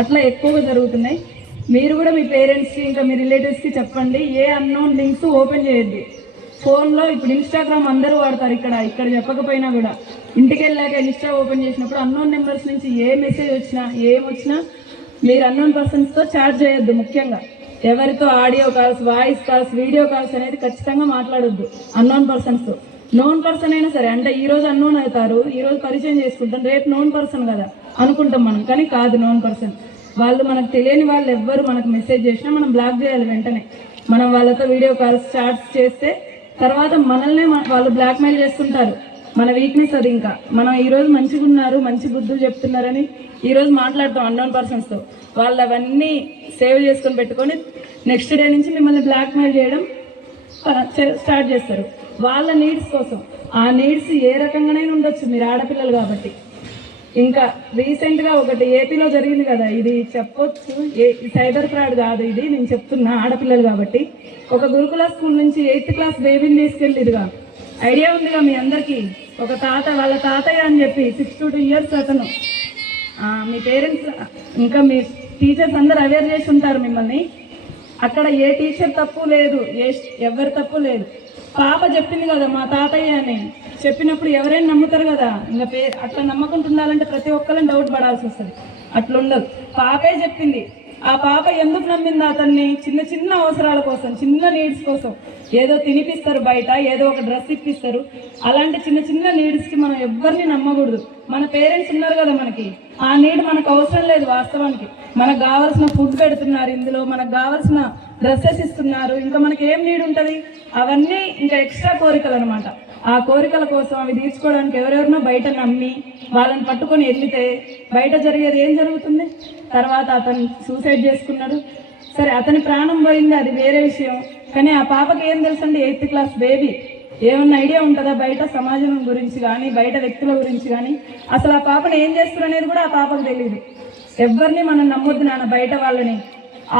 అట్లా ఎక్కువగా జరుగుతున్నాయి. మీరు కూడా మీ పేరెంట్స్కి ఇంకా మీ రిలేటివ్స్కి చెప్పండి, ఏ అన్నోన్ లింక్స్ ఓపెన్ చేయొద్దు. ఫోన్లో ఇప్పుడు ఇన్స్టాగ్రామ్ అందరూ వాడతారు, ఇక్కడ చెప్పకపోయినా కూడా ఇంటికి వెళ్ళాక ఇన్స్టా ఓపెన్ చేసినప్పుడు అన్నోన్ నెంబర్స్ నుంచి ఏ మెసేజ్ వచ్చినా ఏమొచ్చినా మీరు అన్నోన్ పర్సన్స్తో చాట్ చేయొద్దు. ముఖ్యంగా ఎవరితో audio calls, voice calls, video calls అనేది ఖచ్చితంగా మాట్లాడొద్దు అన్నోన్ పర్సన్స్తో. నోన్ పర్సన్ అయినా సరే, అంటే ఈ రోజు అన్నోన్ అవుతారు, ఈ రోజు పరిచయం చేసుకుంటాం, రేపు నోన్ పర్సన్ కదా అనుకుంటాం మనం, కానీ కాదు నోన్ పర్సన్. వాళ్ళు మనకు తెలియని వాళ్ళు ఎవ్వరు మనకు మెసేజ్ చేసినా మనం బ్లాక్ చేయాలి వెంటనే. మనం వాళ్ళతో వీడియో కాల్స్, చాట్స్ చేస్తే తర్వాత మనల్నే వాళ్ళు బ్లాక్మెయిల్ చేస్తుంటారు. మన వీక్నెస్ అది. ఇంకా మనం ఈరోజు మంచిగా ఉన్నారు, మంచి బుద్ధులు చెప్తున్నారని ఈరోజు మాట్లాడతాం అన్నోన్ పర్సన్స్తో. వాళ్ళు అవన్నీ సేవ్ చేసుకొని పెట్టుకొని నెక్స్ట్ డే నుంచి మిమ్మల్ని బ్లాక్మెయిల్ చేయడం స్టార్ట్ చేస్తారు వాళ్ళ నీడ్స్ కోసం. ఆ నీడ్స్ ఏ రకంగానైనా ఉండొచ్చు, మీరు ఆడపిల్లలు కాబట్టి. ఇంకా రీసెంట్గా ఒకటి ఏపీలో జరిగింది కదా, ఇది చెప్పొచ్చు, సైబర్ ఫ్రాడ్ కాదు ఇది, నేను చెప్తున్నా ఆడపిల్లలు కాబట్టి. ఒక గురుకుల స్కూల్ నుంచి 8th క్లాస్ బేబీని తీసుకెళ్ళిదిగా, ఐడియా ఉందిగా మీ అందరికీ. ఒక వాళ్ళ తాతయ్య అని చెప్పి 62 years అతను. మీ పేరెంట్స్ ఇంకా మీ టీచర్స్ అందరు అవేర్ చేసి ఉంటారు మిమ్మల్ని. అక్కడ ఏ టీచర్ తప్పు లేదు, ఎవరి తప్పు లేదు. పాప చెప్పింది కదా మా తాతయ్య అని, చెప్పినప్పుడు ఎవరైనా నమ్ముతారు కదా. ఇంకా అట్లా నమ్మకుండా ఉండాలంటే ప్రతి ఒక్కరిని డౌట్ పడాల్సి వస్తుంది. అట్లుండదు. పాపే చెప్పింది. ఆ పాప ఎందుకు నమ్మింది అతన్ని? చిన్న చిన్న అవసరాల కోసం, చిన్న నీడ్స్ కోసం. ఏదో తినిపిస్తారు బయట, ఏదో ఒక డ్రెస్ ఇప్పిస్తారు, అలాంటి చిన్న చిన్న నీడ్స్కి మనం ఎవరిని నమ్మకూడదు. మన పేరెంట్స్ ఉన్నారు కదా మనకి, ఆ నీడ్ మనకు అవసరం లేదు. వాస్తవానికి మనకు కావాల్సిన ఫుడ్ పెడుతున్నారు ఇందులో, మనకు కావాల్సిన డ్రెస్సెస్ ఇస్తున్నారు, ఇంకా మనకి ఏం నీడ్ ఉంటుంది? అవన్నీ ఇంకా ఎక్స్ట్రా కోరికలు అనమాట. ఆ కోరికల కోసం అవి తీర్చుకోవడానికి ఎవరెవరినో బయట నమ్మి వాళ్ళని పట్టుకొని వెళ్తే బయట జరిగేది ఏం జరుగుతుంది? తర్వాత అతను సూసైడ్ చేసుకున్నాడు. సరే, అతని ప్రాణం పోయింది, అది వేరే విషయం. కానీ ఆ పాపకి ఏం తెలుసండి? 8th class baby. ఏమన్నా ఐడియా ఉంటుందా బయట సమాజం గురించి కానీ, బయట వ్యక్తుల గురించి కానీ? అసలు ఆ పాపను ఏం చేస్తారు అనేది కూడా ఆ పాపకు తెలియదు. ఎవరిని మనం నమ్మొద్దు నాన్న, బయట వాళ్ళని.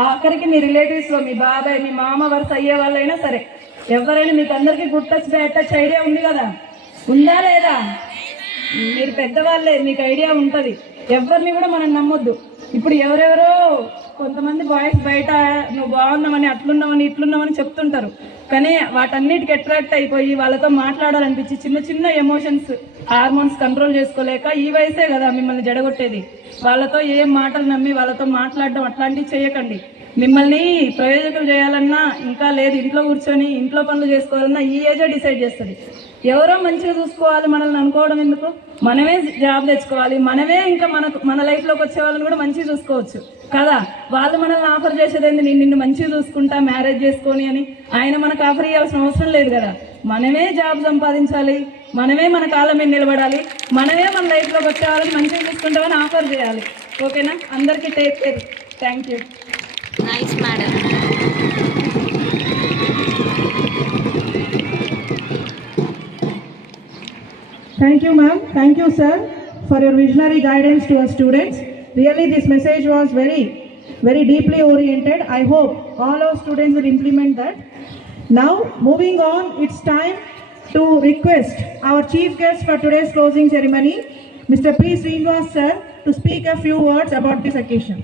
ఆఖరికి మీ రిలేటివ్స్లో మీ బాబాయ్, మీ మామ వరుస అయ్యే వాళ్ళైనా సరే, ఎవరైనా మీకు అందరికీ good touch, bad touch idea ఉంది కదా, ఉందా లేదా? మీరు పెద్దవాళ్ళే, మీకు ఐడియా ఉంటుంది. ఎవరిని కూడా మనం నమ్మొద్దు. ఇప్పుడు ఎవరెవరో కొంతమంది బాయ్స్ బయట నువ్వు బాగున్నామని, అట్లున్నామని, ఇట్లున్నామని చెప్తుంటారు. కానీ వాటన్నిటికి అట్రాక్ట్ అయిపోయి వాళ్ళతో మాట్లాడాలనిపించి చిన్న చిన్న ఎమోషన్స్, హార్మోన్స్ కంట్రోల్ చేసుకోలేక, ఈ వయసే కదా మిమ్మల్ని జడగొట్టేది. వాళ్ళతో ఏం మాటలు నమ్మి వాళ్ళతో మాట్లాడడం అట్లాంటివి చేయకండి. మిమ్మల్ని ప్రయోజకులు చేయాలన్నా, ఇంకా లేదు ఇంట్లో కూర్చొని ఇంట్లో పనులు చేసుకోవాలన్నా ఈ ఏజే డిసైడ్ చేస్తుంది. ఎవరో మంచిగా చూసుకోవాలి మనల్ని అనుకోవడం ఎందుకు? మనమే జాబ్ తెచ్చుకోవాలి, మనమే ఇంకా మన లైఫ్లోకి వచ్చే వాళ్ళని కూడా మంచిగా చూసుకోవచ్చు కదా. వాళ్ళు మనల్ని ఆఫర్ చేసేది ఏంది? నేను నిన్ను మంచిగా చూసుకుంటా, మ్యారేజ్ చేసుకొని అని. ఆయన మనకు ఆఫర్ చేయాల్సిన అవసరం లేదు కదా. మనమే జాబ్ సంపాదించాలి, మనమే మన కాళ్ళ మీద నిలబడాలి, మనమే మన లైఫ్లోకి వచ్చే వాళ్ళని మంచిగా చూసుకుంటామని ఆఫర్ చేయాలి. ఓకేనా? అందరికీ take care. Thank you. Nice, madam. Thank you, ma'am. Thank you, sir, for your visionary guidance to our students. Really, this message was very, very deeply oriented. I hope all our students will implement that. Now, moving on, it's time to request our chief guest for today's closing ceremony, Mr. P. Srinivas, sir, to speak a few words about this occasion.